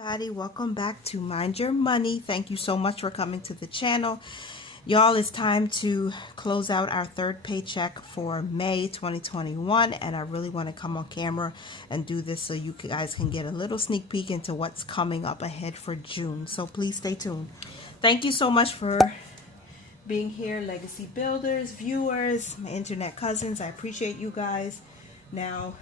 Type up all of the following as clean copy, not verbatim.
Everybody, welcome back to Mind Your Money. Thank you so much for coming to the channel. Y'all, it's time to close out our third paycheck for May 2021, and I really want to come on camera and do this so you guys can get a little sneak peek into what's coming up ahead for June. So please stay tuned. Thank you so much for being here, legacy builders, viewers, my internet cousins. I appreciate you guys. Now,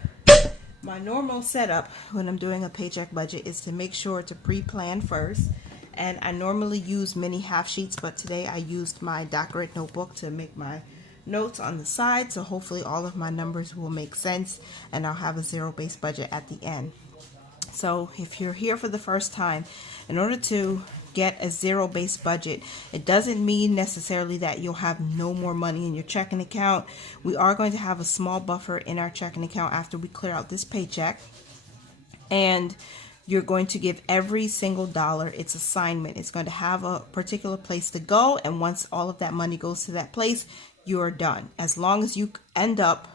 my normal setup when I'm doing a paycheck budget is to make sure to pre-plan first, and I normally use mini half sheets, but today I used my Doctorate notebook to make my notes on the side, so hopefully all of my numbers will make sense and I'll have a zero-based budget at the end. So if you're here for the first time, in order to get a zero-based budget, it doesn't mean necessarily that you'll have no more money in your checking account. We are going to have a small buffer in our checking account after we clear out this paycheck, and you're going to give every single dollar its assignment. It's going to have a particular place to go, and once all of that money goes to that place, you're done. As long as you end up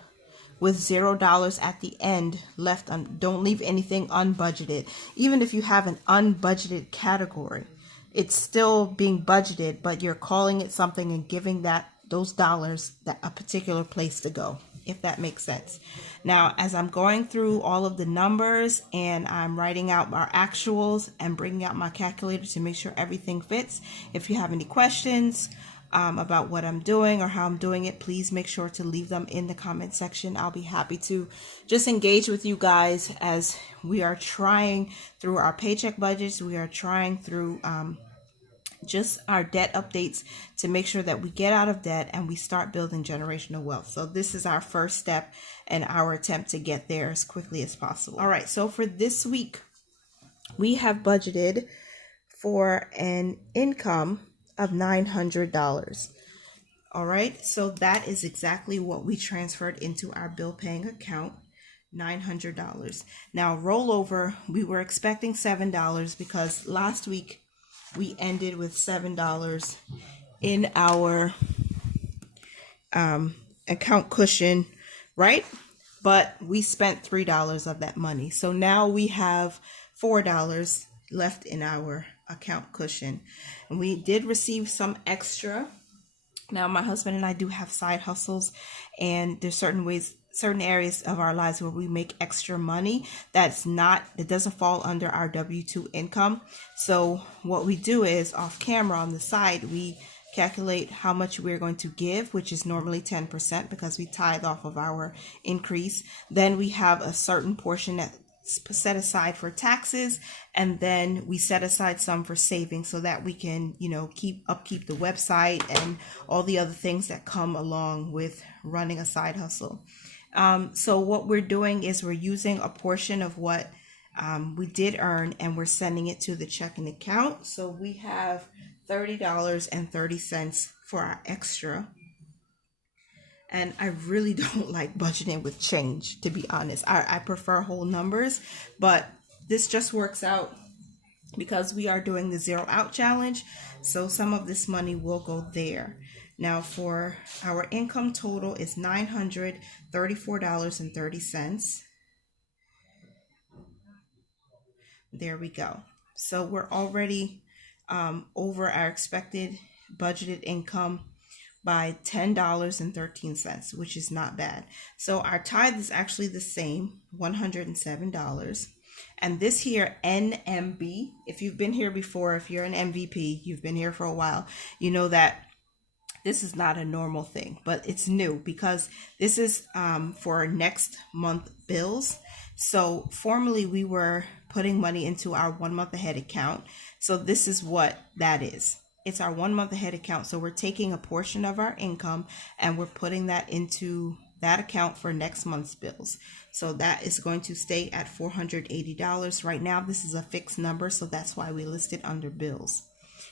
with $0 at the end left, don't leave anything unbudgeted. Even if you have an unbudgeted category, it's still being budgeted, but you're calling it something and giving those dollars a particular place to go, if that makes sense. Now, as I'm going through all of the numbers and I'm writing out our actuals and bringing out my calculator to make sure everything fits, if you have any questions about what I'm doing or how I'm doing it, please make sure to leave them in the comment section. I'll be happy to just engage with you guys as we are trying through our paycheck budgets. We are trying through just our debt updates to make sure that we get out of debt and we start building generational wealth. So this is our first step in our attempt to get there as quickly as possible. All right, so for this week, we have budgeted for an income of $900. All right, so that is exactly what we transferred into our bill paying account, $900. Now, rollover, we were expecting $7 because last week we ended with $7 in our account cushion, right? But we spent $3 of that money. So now we have $4 left in our account cushion, and we did receive some extra. Now, my husband and I do have side hustles, and there's certain areas of our lives where we make extra money it doesn't fall under our W-2 income. So what we do is off camera on the side, we calculate how much we're going to give, which is normally 10% because we tithe off of our increase. Then we have a certain portion that's set aside for taxes, and then we set aside some for savings so that we can, upkeep the website and all the other things that come along with running a side hustle. So what we're doing is we're using a portion of what we did earn and we're sending it to the checking account. So we have $30.30 for our extra. And I really don't like budgeting with change, to be honest. I prefer whole numbers, but this just works out because we are doing the zero out challenge. So some of this money will go there. Now, for our income total is $934.30. There we go. So we're already over our expected budgeted income by $10.13, which is not bad. So our tithe is actually the same, $107. And this here, NMB, if you've been here before, if you're an MVP, you've been here for a while, you know that this is not a normal thing, but it's new because this is for next month bills. So formerly we were putting money into our 1 month ahead account. So this is what that is. It's our 1 month ahead account. So we're taking a portion of our income and we're putting that into that account for next month's bills. So that is going to stay at $480. Right now, this is a fixed number, so that's why we list it under bills.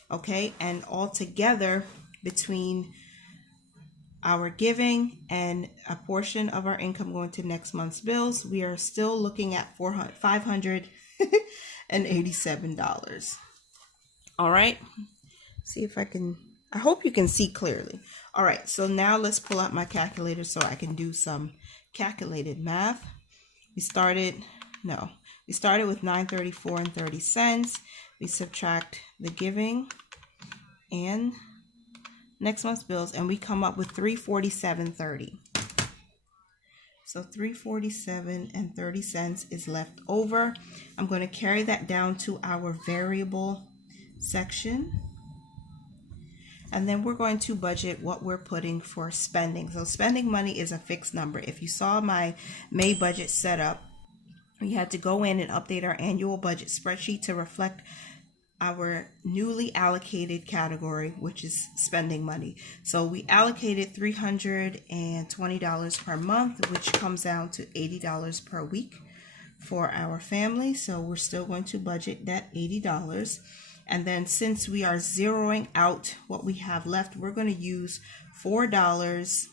Okay, and all together between our giving and a portion of our income going to next month's bills, we are still looking at $587. All right. See if I hope you can see clearly. All right, so now let's pull out my calculator so I can do some calculated math. We We started with $9.34.30. We subtract the giving and next month's bills, and we come up with $347.30. So $347.30 is left over. I'm going to carry that down to our variable section. And then we're going to budget what we're putting for spending. So spending money is a fixed number. If you saw my May budget setup, we had to go in and update our annual budget spreadsheet to reflect our newly allocated category, which is spending money. So we allocated $320 per month, which comes down to $80 per week for our family. So we're still going to budget that $80. And then since we are zeroing out what we have left, we're going to use $4.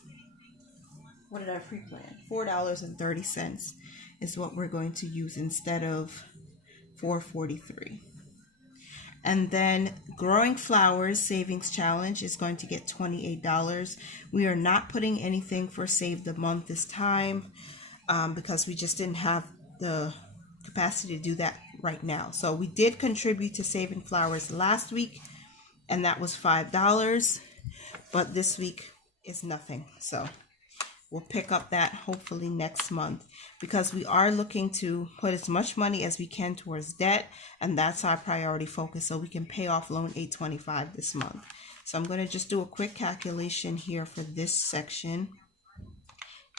What did I pre-plan? $4.30 is what we're going to use instead of $4.43. And then Growing Flowers Savings Challenge is going to get $28. We are not putting anything for Save the Month this time because we just didn't have the capacity to do that right now. So we did contribute to Saving Flowers last week, and that was $5, but this week is nothing. So we'll pick up that hopefully next month, because we are looking to put as much money as we can towards debt, and that's our priority focus, so we can pay off loan 825 this month. So I'm going to just do a quick calculation here for this section.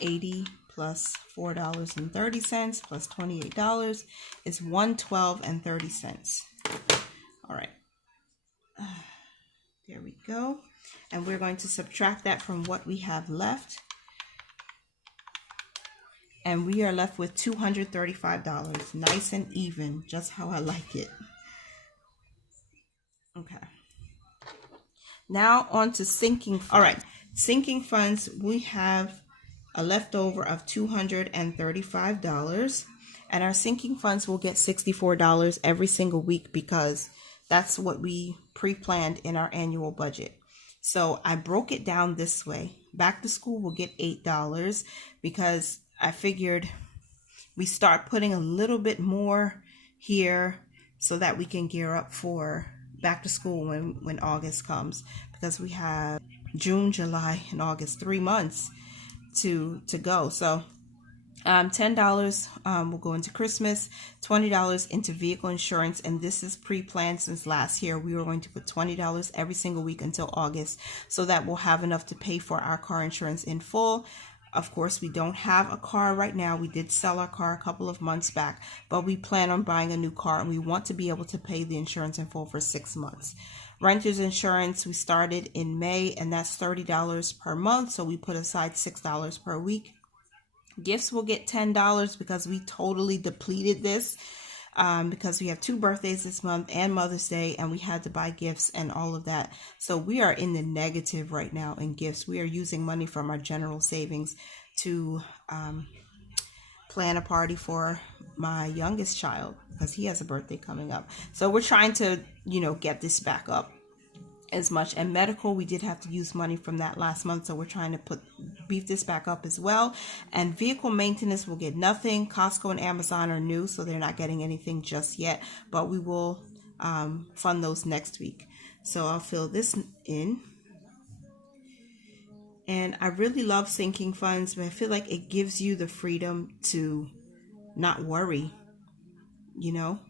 80 plus $4.30 plus $28 is $112.30. All right, there we go. And we're going to subtract that from what we have left, and we are left with $235. Nice and even, just how I like it. Okay, now on to sinking funds. All right, sinking funds, we have a leftover of $235, and our sinking funds will get $64 every single week because that's what we pre-planned in our annual budget. So I broke it down this way. Back to school will get $8 because I figured we start putting a little bit more here so that we can gear up for back to school when August comes, because we have June, July, and August, 3 months to go. So $10 will go into Christmas, $20 into vehicle insurance, and this is pre-planned since last year. We were going to put $20 every single week until August, so that we'll have enough to pay for our car insurance in full. Of course, we don't have a car right now. We did sell our car a couple of months back, but we plan on buying a new car, and we want to be able to pay the insurance in full for 6 months. Renter's insurance, we started in May, and that's $30 per month, so we put aside $6 per week. Gifts will get $10 because we totally depleted this because we have 2 birthdays this month and Mother's Day, and we had to buy gifts and all of that. So we are in the negative right now in gifts. We are using money from our general savings to plan a party for my youngest child because he has a birthday coming up. So we're trying to, get this back up as much. And medical, we did have to use money from that last month, so we're trying to beef this back up as well. And vehicle maintenance will get nothing. Costco and Amazon are new, so they're not getting anything just yet, but we will fund those next week. So I'll fill this in. And I really love sinking funds, but I feel like it gives you the freedom to not worry,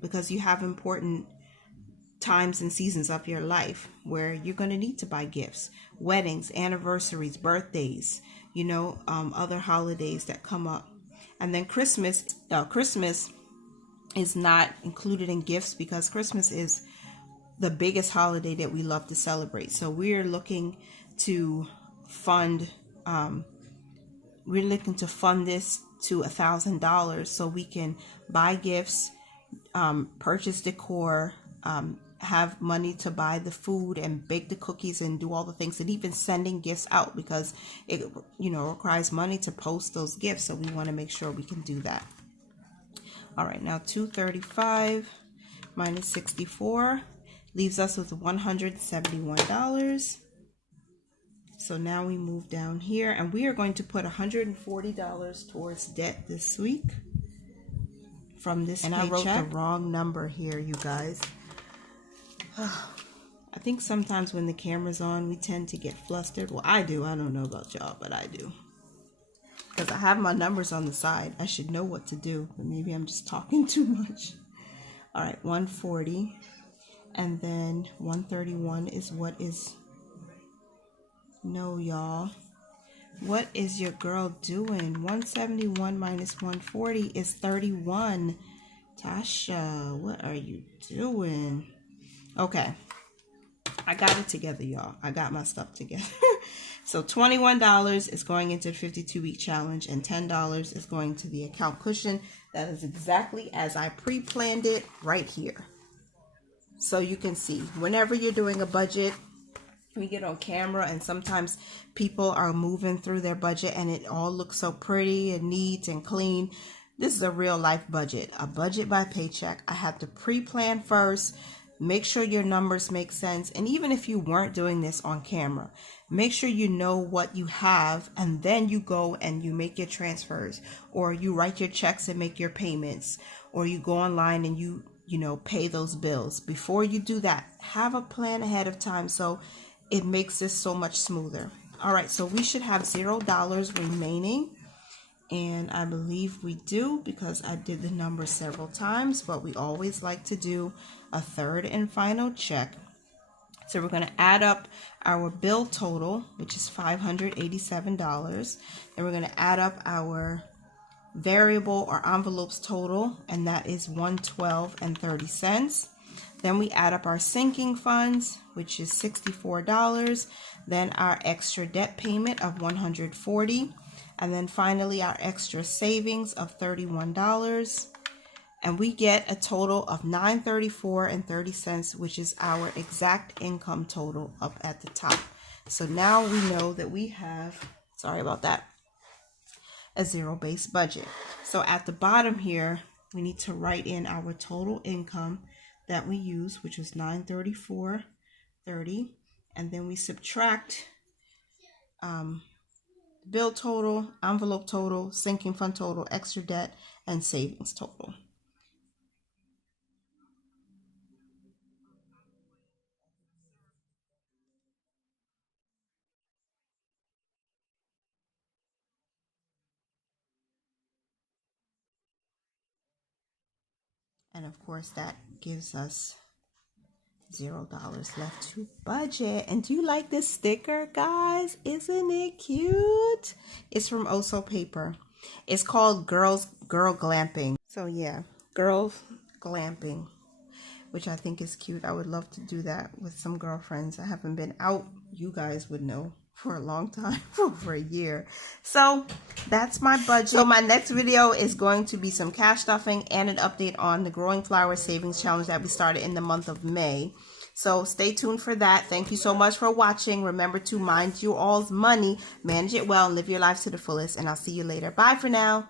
because you have important times and seasons of your life where you're going to need to buy gifts, weddings, anniversaries, birthdays, other holidays that come up. And then Christmas is not included in gifts because Christmas is the biggest holiday that we love to celebrate. So we're looking to fund this to $1,000 so we can buy gifts, purchase decor, have money to buy the food and bake the cookies and do all the things, and even sending gifts out because it requires money to post those gifts, so we want to make sure we can do that. All right, now 235 minus 64 leaves us with $171. So now we move down here, and we are going to put $140 towards debt this week from this paycheck. And I wrote the wrong number here, you guys. I think sometimes when the camera's on, we tend to get flustered. Well, I do. I don't know about y'all, but I do. Because I have my numbers on the side. I should know what to do, but maybe I'm just talking too much. All right, 140. And then 131 is what is... No, y'all. What is your girl doing? 171 minus 140 is 31. Tasha, what are you doing? Okay. I got it together, y'all. I got my stuff together. So $21 is going into the 52-week challenge, and $10 is going to the account cushion. That is exactly as I pre-planned it right here. So you can see, whenever you're doing a budget, we get on camera and sometimes people are moving through their budget and it all looks so pretty and neat and clean. This is a real life budget, a budget by Paycheck. I have to pre-plan first, make sure your numbers make sense. And even if you weren't doing this on camera, make sure you know what you have, and then you go and you make your transfers, or you write your checks and make your payments, or you go online and you pay those bills. Before you do that, have a plan ahead of time so it makes this so much smoother. All right, so we should have $0 remaining. And I believe we do, because I did the numbers several times, but we always like to do a third and final check. So we're going to add up our bill total, which is $587. Then we're going to add up our variable or envelopes total, and that is $112.30. Then we add up our sinking funds, which is $64. Then our extra debt payment of $140. And then finally our extra savings of $31. And we get a total of $934.30, which is our exact income total up at the top. So now we know that we have, sorry about that, a zero-based budget. So at the bottom here, we need to write in our total income that we use, which was $934.30, and then we subtract bill total, envelope total, sinking fund total, extra debt, and savings total. And of course that gives us $0 left to budget. And do you like this sticker, guys? Isn't it cute? It's from Oso Paper. It's called Girl Glamping. So yeah, Girl Glamping, which I think is cute. I would love to do that with some girlfriends. I haven't been out, you guys would know, for a long time, for over a year. So that's my budget. So my next video is going to be some cash stuffing and an update on the Growing Flower Savings Challenge that we started in the month of May. So stay tuned for that. Thank you so much for watching. Remember to mind you all's money, manage it well, and live your lives to the fullest. And I'll see you later. Bye for now.